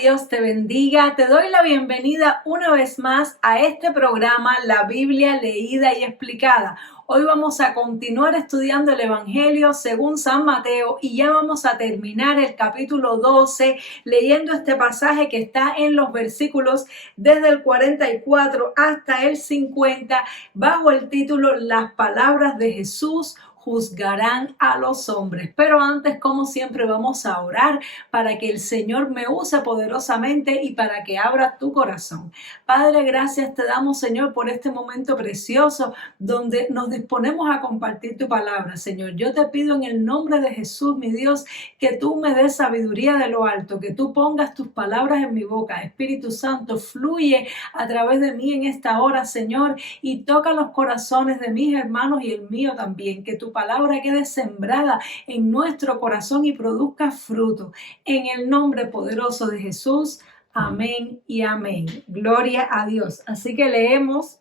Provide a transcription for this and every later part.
Dios te bendiga. Te doy la bienvenida una vez más a este programa, La Biblia Leída y Explicada. Hoy vamos a continuar estudiando el Evangelio según San Mateo y ya vamos a terminar el capítulo 12 leyendo este pasaje que está en los versículos desde el 44 hasta el 50 bajo el título Las palabras de Jesús juzgarán a los hombres. Pero antes, como siempre, vamos a orar para que el Señor me use poderosamente y para que abra tu corazón. Padre, gracias te damos, Señor, por este momento precioso donde nos disponemos a compartir tu palabra, Señor. Yo te pido en el nombre de Jesús, mi Dios, que tú me des sabiduría de lo alto, que tú pongas tus palabras en mi boca. Espíritu Santo, fluye a través de mí en esta hora, Señor, y toca los corazones de mis hermanos y el mío también. Que tu palabra quede sembrada en nuestro corazón y produzca fruto. En el nombre poderoso de Jesús. Amén y amén. Gloria a Dios. Así que leemos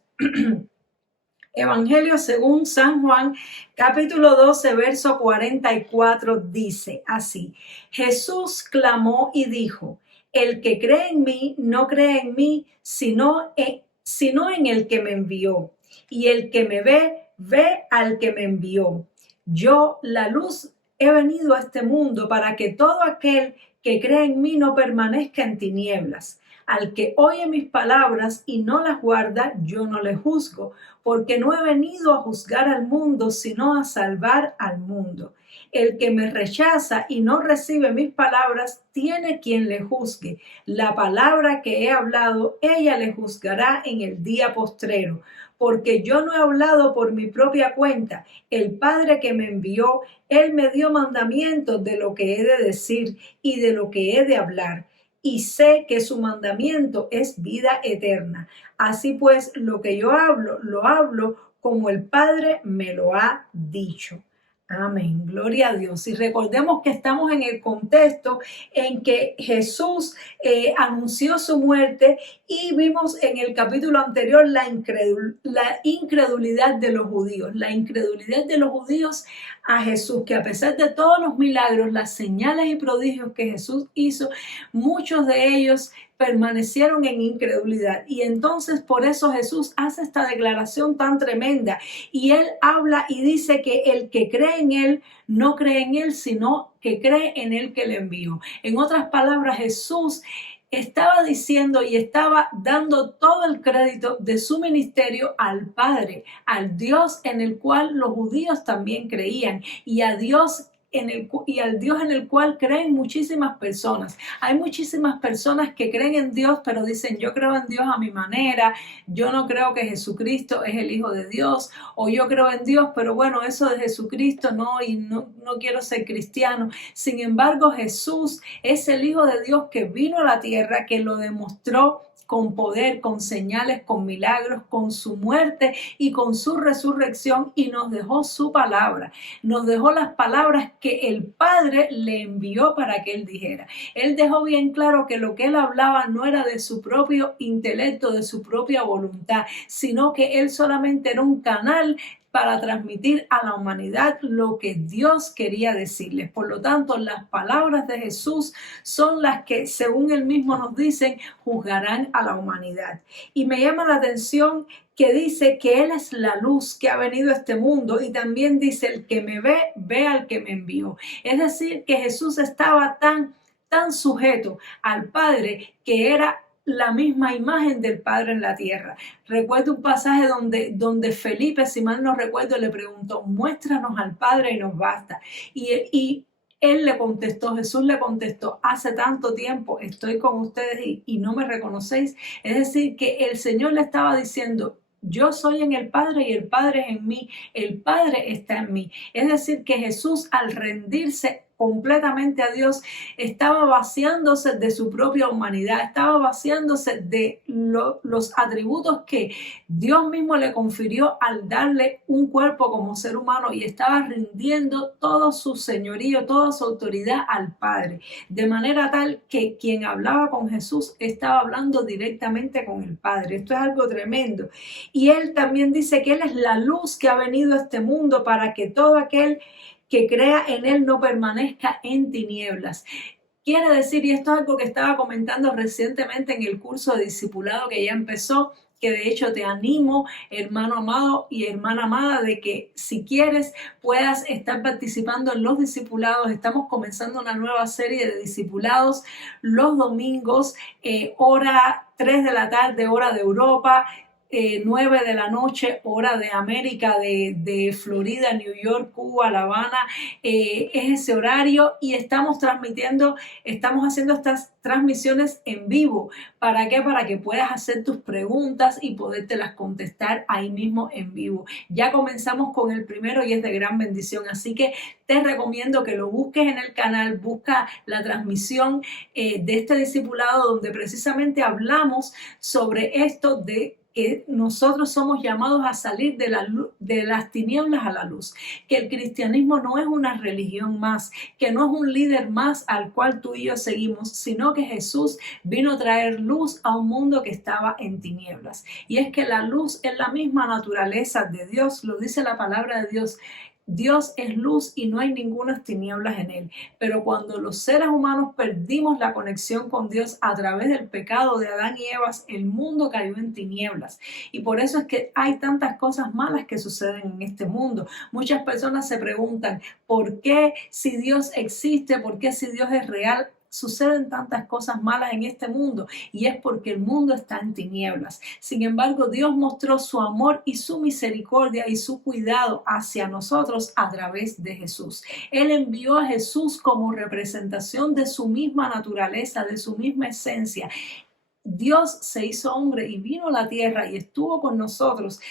Evangelio según San Juan, capítulo 12, verso 44, dice así: Jesús clamó y dijo: el que cree en mí no cree en mí, sino en el que me envió. Y el que me ve, ve al que me envió. Yo, la luz, he venido a este mundo para que todo aquel que cree en mí no permanezca en tinieblas. Al que oye mis palabras y no las guarda, yo no le juzgo, porque no he venido a juzgar al mundo, sino a salvar al mundo. El que me rechaza y no recibe mis palabras, tiene quien le juzgue. La palabra que he hablado, ella le juzgará en el día postrero. Porque yo no he hablado por mi propia cuenta. El Padre que me envió, Él me dio mandamientos de lo que he de decir y de lo que he de hablar. Y sé que su mandamiento es vida eterna. Así pues, lo que yo hablo, lo hablo como el Padre me lo ha dicho. Amén, gloria a Dios. Y recordemos que estamos en el contexto en que Jesús anunció su muerte y vimos en el capítulo anterior la incredulidad de los judíos, la incredulidad de los judíos a Jesús, que a pesar de todos los milagros, las señales y prodigios que Jesús hizo, muchos de ellos permanecieron en incredulidad. Y entonces por eso Jesús hace esta declaración tan tremenda y él habla y dice que el que cree en él no cree en él, sino que cree en el que le envió. En otras palabras, Jesús estaba diciendo y estaba dando todo el crédito de su ministerio al Padre, al Dios en el cual los judíos también creían y a Dios al Dios en el cual creen muchísimas personas. Hay muchísimas personas que creen en Dios, pero dicen: yo creo en Dios a mi manera, yo no creo que Jesucristo es el Hijo de Dios, o yo creo en Dios, pero bueno, eso de Jesucristo no quiero ser cristiano. Sin embargo, Jesús es el Hijo de Dios que vino a la tierra, que lo demostró con poder, con señales, con milagros, con su muerte y con su resurrección, y nos dejó su palabra, nos dejó las palabras que el Padre le envió para que él dijera. Él dejó bien claro que lo que él hablaba no era de su propio intelecto, de su propia voluntad, sino que él solamente era un canal para transmitir a la humanidad lo que Dios quería decirles. Por lo tanto, las palabras de Jesús son las que, según él mismo nos dicen, juzgarán a la humanidad. Y me llama la atención que dice que Él es la luz que ha venido a este mundo, y también dice: el que me ve, ve al que me envió. Es decir, que Jesús estaba tan sujeto al Padre que era la misma imagen del Padre en la tierra. Recuerdo un pasaje donde Felipe, si mal no recuerdo, le preguntó: muéstranos al Padre y nos basta. Y él le contestó, Jesús le contestó: hace tanto tiempo estoy con ustedes y no me reconocéis. Es decir, que el Señor le estaba diciendo: yo soy en el Padre y el Padre es en mí, el Padre está en mí. Es decir, que Jesús, al rendirse completamente a Dios, estaba vaciándose de su propia humanidad, estaba vaciándose de los atributos que Dios mismo le confirió al darle un cuerpo como ser humano, y estaba rindiendo todo su señorío, toda su autoridad al Padre, de manera tal que quien hablaba con Jesús estaba hablando directamente con el Padre. Esto es algo tremendo. Y él también dice que él es la luz que ha venido a este mundo para que todo aquel que crea en él no permanezca en tinieblas. Quiere decir, y esto es algo que estaba comentando recientemente en el curso de discipulado que ya empezó, que de hecho te animo, hermano amado y hermana amada, de que si quieres puedas estar participando en los discipulados. Estamos comenzando una nueva serie de discipulados los domingos, hora 3 de la tarde, hora de Europa, 9 de la noche, hora de América, de Florida, New York, Cuba, La Habana, es ese horario y estamos haciendo estas transmisiones en vivo. ¿Para qué? Para que puedas hacer tus preguntas y podértelas contestar ahí mismo en vivo. Ya comenzamos con el primero y es de gran bendición, así que te recomiendo que lo busques en el canal, busca la transmisión de este discipulado donde precisamente hablamos sobre esto de que nosotros somos llamados a salir de las tinieblas a la luz, que el cristianismo no es una religión más, que no es un líder más al cual tú y yo seguimos, sino que Jesús vino a traer luz a un mundo que estaba en tinieblas. Y es que la luz es la misma naturaleza de Dios, lo dice la palabra de Dios. Dios es luz y no hay ninguna tinieblas en él. Pero cuando los seres humanos perdimos la conexión con Dios a través del pecado de Adán y Eva, el mundo cayó en tinieblas. Y por eso es que hay tantas cosas malas que suceden en este mundo. Muchas personas se preguntan, ¿por qué si Dios existe? ¿Por qué si Dios es real? Suceden tantas cosas malas en este mundo y es porque el mundo está en tinieblas. Sin embargo, Dios mostró su amor y su misericordia y su cuidado hacia nosotros a través de Jesús. Él envió a Jesús como representación de su misma naturaleza, de su misma esencia. Dios se hizo hombre y vino a la tierra y estuvo con nosotros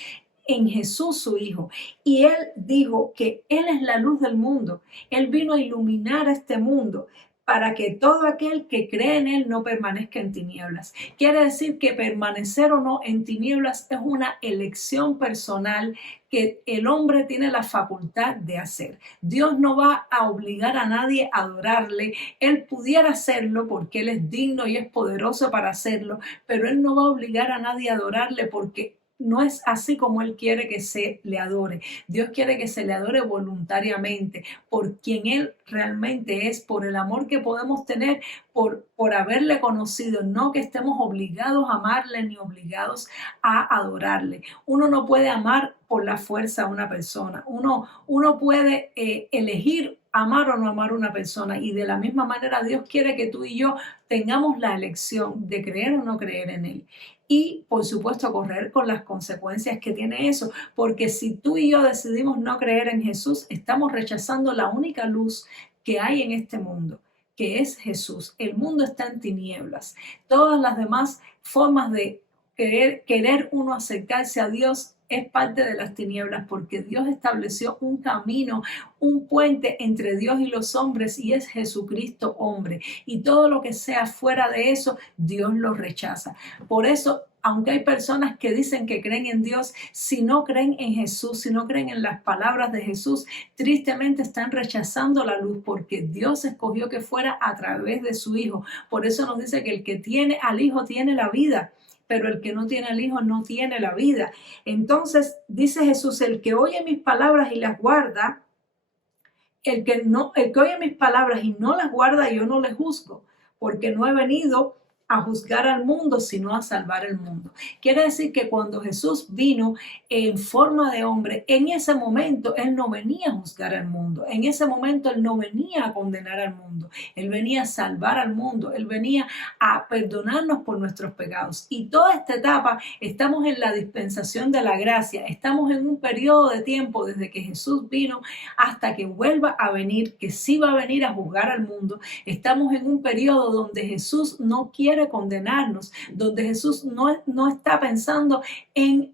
en Jesús su Hijo. Y Él dijo que Él es la luz del mundo. Él vino a iluminar este mundo para que todo aquel que cree en Él no permanezca en tinieblas. Quiere decir que permanecer o no en tinieblas es una elección personal que el hombre tiene la facultad de hacer. Dios no va a obligar a nadie a adorarle. Él pudiera hacerlo porque Él es digno y es poderoso para hacerlo, pero Él no va a obligar a nadie a adorarle porque no es así como Él quiere que se le adore. Dios quiere que se le adore voluntariamente por quien Él realmente es, por el amor que podemos tener, por haberle conocido, no que estemos obligados a amarle ni obligados a adorarle. Uno no puede amar por la fuerza a una persona. Uno puede elegir amar o no amar a una persona, y de la misma manera Dios quiere que tú y yo tengamos la elección de creer o no creer en Él. Y por supuesto correr con las consecuencias que tiene eso, porque si tú y yo decidimos no creer en Jesús, estamos rechazando la única luz que hay en este mundo, que es Jesús. El mundo está en tinieblas. Todas las demás formas de querer uno acercarse a Dios es parte de las tinieblas, porque Dios estableció un camino, un puente entre Dios y los hombres, y es Jesucristo hombre. Y todo lo que sea fuera de eso, Dios lo rechaza. Por eso, aunque hay personas que dicen que creen en Dios, si no creen en Jesús, si no creen en las palabras de Jesús, tristemente están rechazando la luz, porque Dios escogió que fuera a través de su Hijo. Por eso nos dice que el que tiene al Hijo tiene la vida, pero el que no tiene al Hijo no tiene la vida. Entonces dice Jesús, el que oye mis palabras y las guarda, el que oye mis palabras y no las guarda, yo no le juzgo, porque no he venido a juzgar al mundo, sino a salvar el mundo. Quiere decir que cuando Jesús vino en forma de hombre, en ese momento Él no venía a juzgar al mundo, en ese momento Él no venía a condenar al mundo, Él venía a salvar al mundo, Él venía a perdonarnos por nuestros pecados. Y toda esta etapa estamos en la dispensación de la gracia, estamos en un periodo de tiempo desde que Jesús vino hasta que vuelva a venir, que sí va a venir a juzgar al mundo. Estamos en un periodo donde Jesús no quiere condenarnos, donde Jesús no está pensando en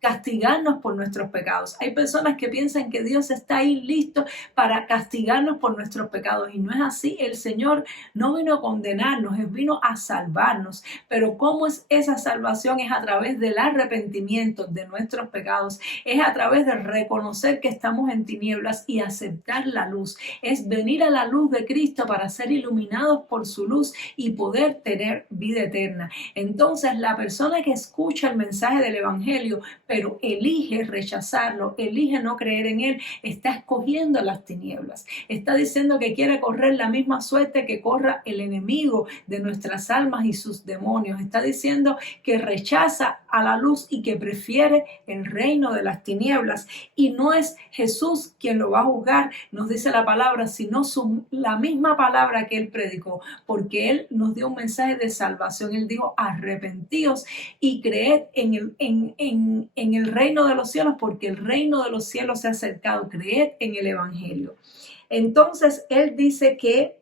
castigarnos por nuestros pecados. Hay personas que piensan que Dios está ahí listo para castigarnos por nuestros pecados, y no es así. El Señor no vino a condenarnos, Él vino a salvarnos. Pero ¿cómo es esa salvación? Es a través del arrepentimiento de nuestros pecados, es a través de reconocer que estamos en tinieblas y aceptar la luz. Es venir a la luz de Cristo para ser iluminados por su luz y poder tener vida eterna. Entonces, la persona que escucha el mensaje del Evangelio pero elige rechazarlo, elige no creer en Él, está escogiendo las tinieblas. Está diciendo que quiere correr la misma suerte que corra el enemigo de nuestras almas y sus demonios. Está diciendo que rechaza a la luz y que prefiere el reino de las tinieblas. Y no es Jesús quien lo va a juzgar, nos dice la palabra, sino la misma palabra que Él predicó, porque Él nos dio un mensaje de salvación. Él dijo: arrepentíos y creed en el reino de los cielos, porque el reino de los cielos se ha acercado. Creed en el evangelio. Entonces Él dice que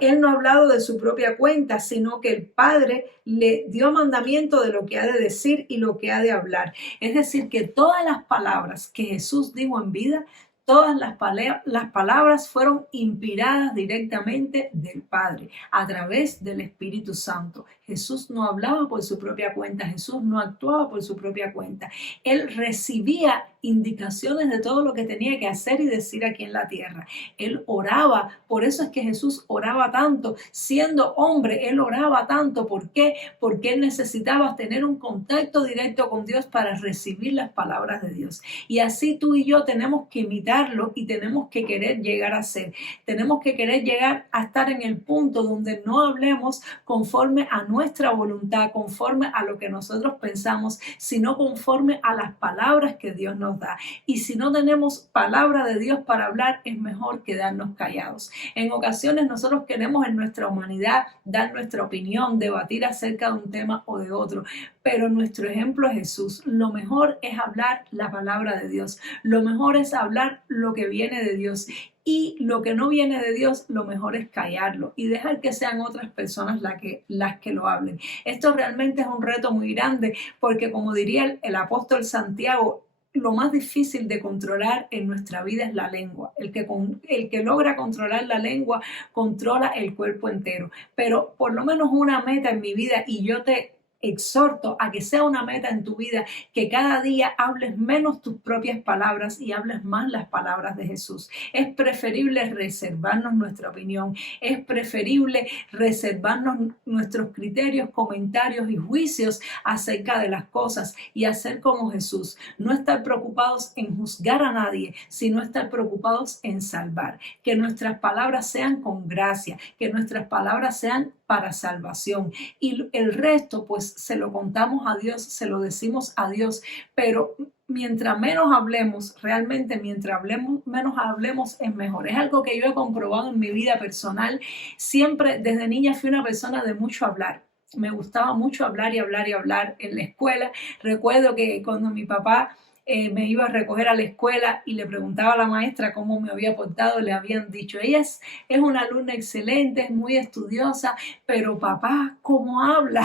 Él no ha hablado de su propia cuenta, sino que el Padre le dio mandamiento de lo que ha de decir y lo que ha de hablar. Es decir, que todas las palabras que Jesús dijo en vida, todas las palabras fueron inspiradas directamente del Padre a través del Espíritu Santo. Jesús no hablaba por su propia cuenta, Jesús no actuaba por su propia cuenta. Él recibía indicaciones de todo lo que tenía que hacer y decir aquí en la tierra. Él oraba, por eso es que Jesús oraba tanto. Siendo hombre, Él oraba tanto. ¿Por qué? Porque Él necesitaba tener un contacto directo con Dios para recibir las palabras de Dios. Y así tú y yo tenemos que imitarlo y tenemos que querer llegar a ser. Tenemos que querer llegar a estar en el punto donde no hablemos conforme a nuestra voluntad, conforme a lo que nosotros pensamos, sino conforme a las palabras que Dios nos da. Y si no tenemos palabra de Dios para hablar, es mejor quedarnos callados. En ocasiones nosotros queremos en nuestra humanidad dar nuestra opinión, debatir acerca de un tema o de otro, pero nuestro ejemplo es Jesús. Lo mejor es hablar la palabra de Dios. Lo mejor es hablar lo que viene de Dios. Y lo que no viene de Dios, lo mejor es callarlo y dejar que sean otras personas las que lo hablen. Esto realmente es un reto muy grande, porque como diría el apóstol Santiago, lo más difícil de controlar en nuestra vida es la lengua. El que logra controlar la lengua, controla el cuerpo entero. Pero por lo menos una meta en mi vida, y yo te exhorto a que sea una meta en tu vida, que cada día hables menos tus propias palabras y hables más las palabras de Jesús. Es preferible reservarnos nuestra opinión, es preferible reservarnos nuestros criterios, comentarios y juicios acerca de las cosas y hacer como Jesús. No estar preocupados en juzgar a nadie, sino estar preocupados en salvar. Que nuestras palabras sean con gracia, que nuestras palabras sean para salvación, y el resto pues se lo contamos a Dios, se lo decimos a Dios. Pero mientras menos hablemos, realmente menos hablemos es mejor. Es algo que yo he comprobado en mi vida personal. Siempre desde niña fui una persona de mucho hablar. Me gustaba mucho hablar y hablar y hablar en la escuela. Recuerdo que cuando mi papá me iba a recoger a la escuela y le preguntaba a la maestra cómo me había portado, le habían dicho: ella es una alumna excelente, es muy estudiosa, pero papá, ¿cómo habla?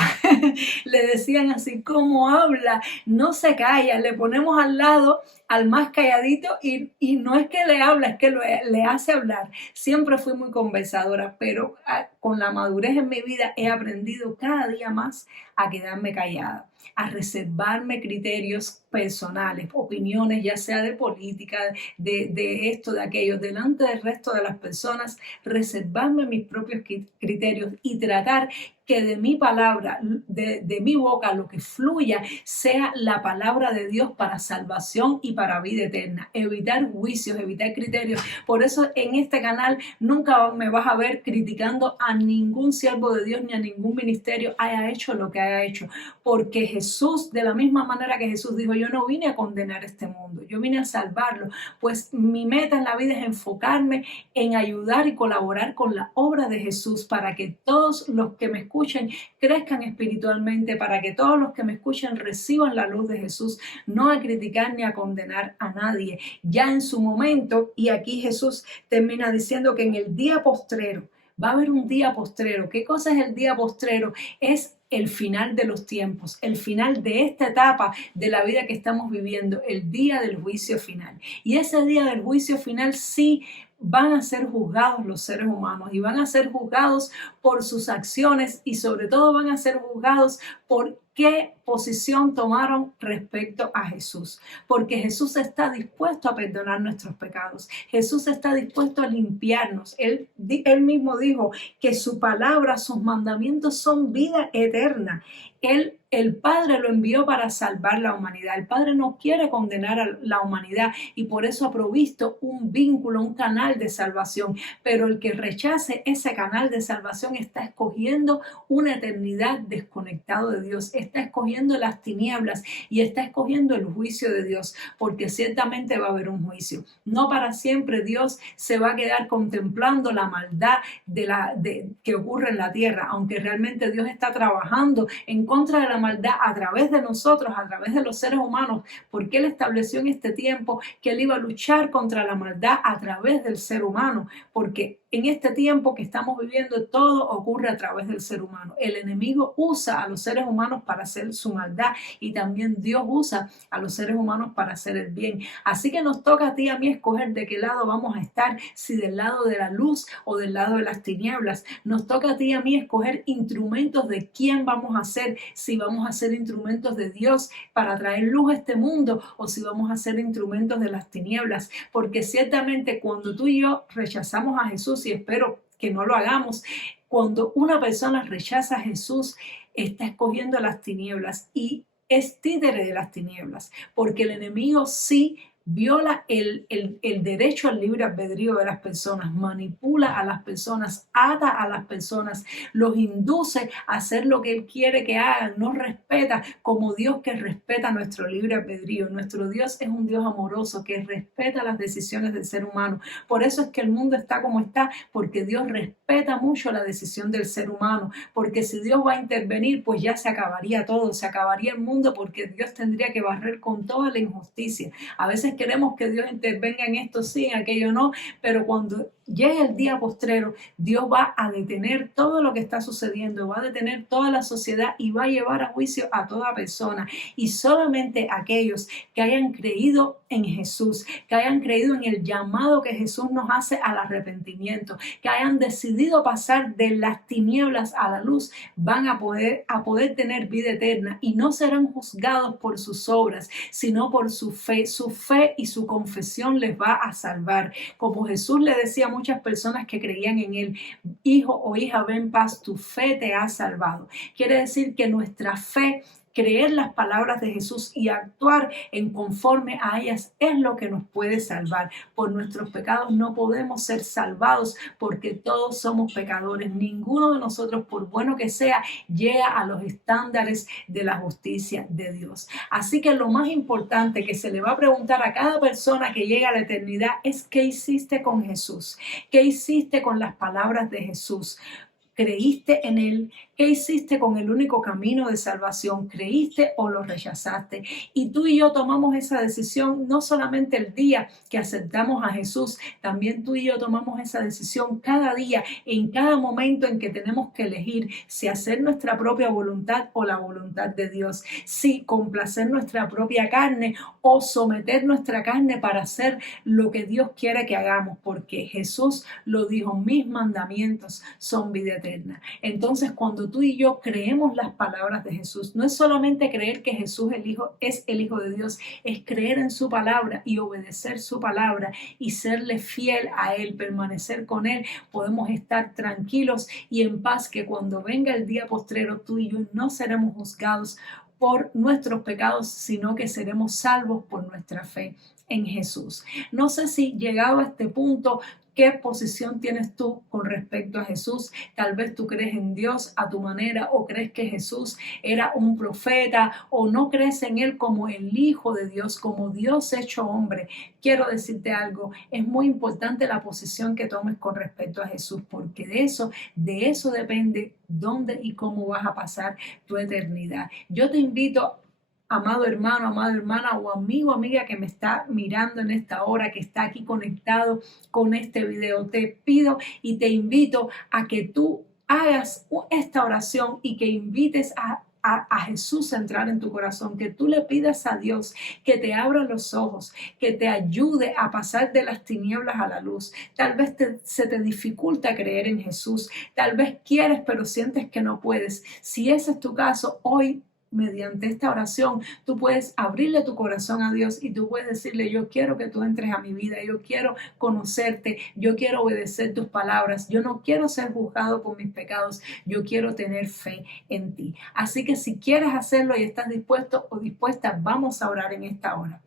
Le decían así: ¿cómo habla? No se calla. Le ponemos al lado al más calladito y no es que le habla, es que le hace hablar. Siempre fui muy conversadora, pero con la madurez en mi vida he aprendido cada día más a quedarme callada, a reservarme criterios personales, opiniones, ya sea de política, de esto, de aquello, delante del resto de las personas, reservarme mis propios criterios y tratar que de mi palabra, de mi boca, lo que fluya sea la palabra de Dios para salvación y para vida eterna. Evitar juicios, evitar criterios. Por eso en este canal nunca me vas a ver criticando a ningún siervo de Dios ni a ningún ministerio haya hecho lo que haya hecho. Porque Jesús, de la misma manera que Jesús dijo: yo no vine a condenar este mundo, yo vine a salvarlo. Pues mi meta en la vida es enfocarme en ayudar y colaborar con la obra de Jesús, para que todos los que me escuchen crezcan espiritualmente, para que todos los que me escuchen reciban la luz de Jesús, no a criticar ni a condenar a nadie. Ya en su momento, y aquí Jesús termina diciendo que en el día postrero, va a haber un día postrero. ¿Qué cosa es el día postrero? Es el final de los tiempos, el final de esta etapa de la vida que estamos viviendo, el día del juicio final. Y ese día del juicio final sí van a ser juzgados los seres humanos, y van a ser juzgados por sus acciones, y sobre todo van a ser juzgados por qué posición tomaron respecto a Jesús. Porque Jesús está dispuesto a perdonar nuestros pecados. Jesús está dispuesto a limpiarnos. Él mismo dijo que su palabra, sus mandamientos son vida eterna. Él El Padre lo envió para salvar la humanidad. El Padre no quiere condenar a la humanidad y por eso ha provisto un vínculo, un canal de salvación. Pero el que rechace ese canal de salvación está escogiendo una eternidad desconectado de Dios, está escogiendo las tinieblas y está escogiendo el juicio de Dios, porque ciertamente va a haber un juicio. No para siempre Dios se va a quedar contemplando la maldad que ocurre en la tierra, aunque realmente Dios está trabajando en contra de la maldad a través de nosotros, a través de los seres humanos, porque Él estableció en este tiempo que Él iba a luchar contra la maldad a través del ser humano, porque en este tiempo que estamos viviendo todo ocurre a través del ser humano. El enemigo usa a los seres humanos para hacer su maldad y también Dios usa a los seres humanos para hacer el bien. Así que nos toca a ti y a mí escoger de qué lado vamos a estar, si del lado de la luz o del lado de las tinieblas. Nos toca a ti y a mí escoger instrumentos de quién vamos a ser, si vamos a ser instrumentos de Dios para traer luz a este mundo o si vamos a ser instrumentos de las tinieblas, porque ciertamente cuando tú y yo rechazamos a Jesús, y espero que no lo hagamos, cuando una persona rechaza a Jesús, está escogiendo las tinieblas y es títere de las tinieblas, porque el enemigo sí viola el derecho al libre albedrío de las personas, manipula a las personas, ata a las personas, los induce a hacer lo que él quiere que hagan, no respeta como Dios que respeta nuestro libre albedrío. Nuestro Dios es un Dios amoroso que respeta las decisiones del ser humano. Por eso es que el mundo está como está, porque Dios respeta mucho la decisión del ser humano, porque si Dios va a intervenir, pues ya se acabaría todo, se acabaría el mundo, porque Dios tendría que barrer con toda la injusticia. A veces queremos que Dios intervenga en esto sí, en aquello no, pero cuando llegue el día postrero, Dios va a detener todo lo que está sucediendo, va a detener toda la sociedad y va a llevar a juicio a toda persona. Y solamente aquellos que hayan creído en Jesús, que hayan creído en el llamado que Jesús nos hace al arrepentimiento, que hayan decidido pasar de las tinieblas a la luz, van a poder tener vida eterna y no serán juzgados por sus obras, sino por su fe. Su fe y su confesión les va a salvar. Como Jesús le decía a muchas personas que creían en él, hijo o hija, ven en paz, tu fe te ha salvado. Quiere decir que nuestra fe, creer las palabras de Jesús y actuar en conforme a ellas es lo que nos puede salvar. Por nuestros pecados no podemos ser salvados porque todos somos pecadores. Ninguno de nosotros, por bueno que sea, llega a los estándares de la justicia de Dios. Así que lo más importante que se le va a preguntar a cada persona que llega a la eternidad es ¿qué hiciste con Jesús? ¿Qué hiciste con las palabras de Jesús? ¿Creíste en él? ¿Qué hiciste con el único camino de salvación? ¿Creíste o lo rechazaste? Y tú y yo tomamos esa decisión no solamente el día que aceptamos a Jesús, también tú y yo tomamos esa decisión cada día, en cada momento en que tenemos que elegir si hacer nuestra propia voluntad o la voluntad de Dios, si complacer nuestra propia carne o someter nuestra carne para hacer lo que Dios quiere que hagamos, porque Jesús lo dijo, mis mandamientos son vida eterna. Entonces, cuando tú y yo creemos las palabras de Jesús, no es solamente creer que Jesús es el Hijo de Dios, es creer en su palabra y obedecer su palabra y serle fiel a Él, permanecer con Él, podemos estar tranquilos y en paz, que cuando venga el día postrero, tú y yo no seremos juzgados por nuestros pecados, sino que seremos salvos por nuestra fe en Jesús. No sé si llegado a este punto, ¿qué posición tienes tú con respecto a Jesús? Tal vez tú crees en Dios a tu manera o crees que Jesús era un profeta o no crees en Él como el Hijo de Dios, como Dios hecho hombre. Quiero decirte algo, es muy importante la posición que tomes con respecto a Jesús, porque de eso depende dónde y cómo vas a pasar tu eternidad. Yo te invito, amado hermano, amada hermana o amigo, amiga que me está mirando en esta hora, que está aquí conectado con este video, te pido y te invito a que tú hagas esta oración y que invites a Jesús a entrar en tu corazón, que tú le pidas a Dios que te abra los ojos, que te ayude a pasar de las tinieblas a la luz. Tal vez se te dificulta creer en Jesús, tal vez quieres pero sientes que no puedes. Si ese es tu caso, hoy mediante esta oración, tú puedes abrirle tu corazón a Dios y tú puedes decirle: yo quiero que tú entres a mi vida, yo quiero conocerte, yo quiero obedecer tus palabras, yo no quiero ser juzgado por mis pecados, yo quiero tener fe en ti. Así que si quieres hacerlo y estás dispuesto o dispuesta, vamos a orar en esta hora.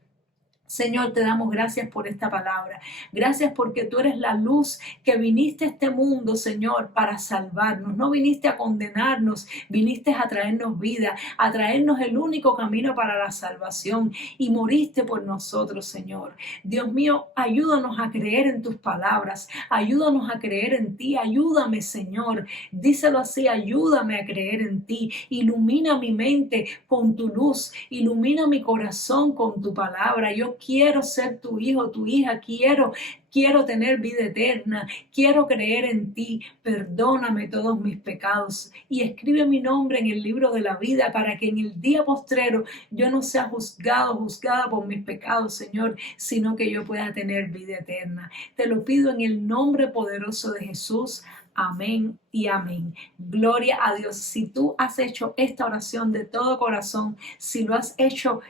Señor, te damos gracias por esta palabra. Gracias porque tú eres la luz que viniste a este mundo, Señor, para salvarnos. No viniste a condenarnos, viniste a traernos vida, a traernos el único camino para la salvación y moriste por nosotros, Señor. Dios mío, ayúdanos a creer en tus palabras, ayúdanos a creer en ti, ayúdame, Señor. Díselo así: ayúdame a creer en ti. Ilumina mi mente con tu luz, ilumina mi corazón con tu palabra. Yo quiero ser tu hijo, tu hija, quiero tener vida eterna, quiero creer en ti. Perdóname todos mis pecados y escribe mi nombre en el libro de la vida para que en el día postrero yo no sea juzgada por mis pecados, Señor, sino que yo pueda tener vida eterna. Te lo pido en el nombre poderoso de Jesús. Amén y amén. Gloria a Dios. Si tú has hecho esta oración de todo corazón, si lo has hecho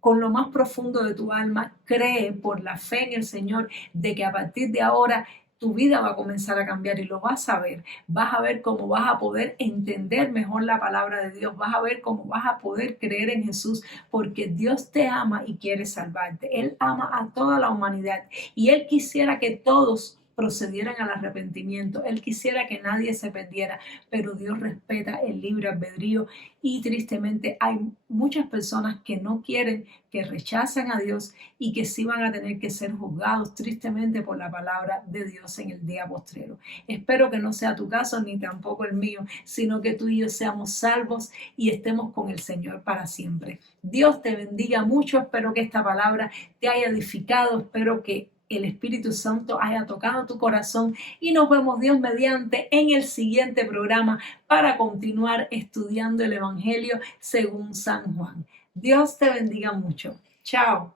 con lo más profundo de tu alma, cree por la fe en el Señor de que a partir de ahora tu vida va a comenzar a cambiar y lo vas a ver. Vas a ver cómo vas a poder entender mejor la palabra de Dios. Vas a ver cómo vas a poder creer en Jesús, porque Dios te ama y quiere salvarte. Él ama a toda la humanidad y Él quisiera que todos procedieran al arrepentimiento. Él quisiera que nadie se perdiera, pero Dios respeta el libre albedrío y tristemente hay muchas personas que no quieren, que rechazan a Dios y que sí van a tener que ser juzgados tristemente por la palabra de Dios en el día postrero. Espero que no sea tu caso ni tampoco el mío, sino que tú y yo seamos salvos y estemos con el Señor para siempre. Dios te bendiga mucho. Espero que esta palabra te haya edificado. Espero que el Espíritu Santo haya tocado tu corazón y nos vemos, Dios mediante, en el siguiente programa para continuar estudiando el Evangelio según San Juan. Dios te bendiga mucho. Chao.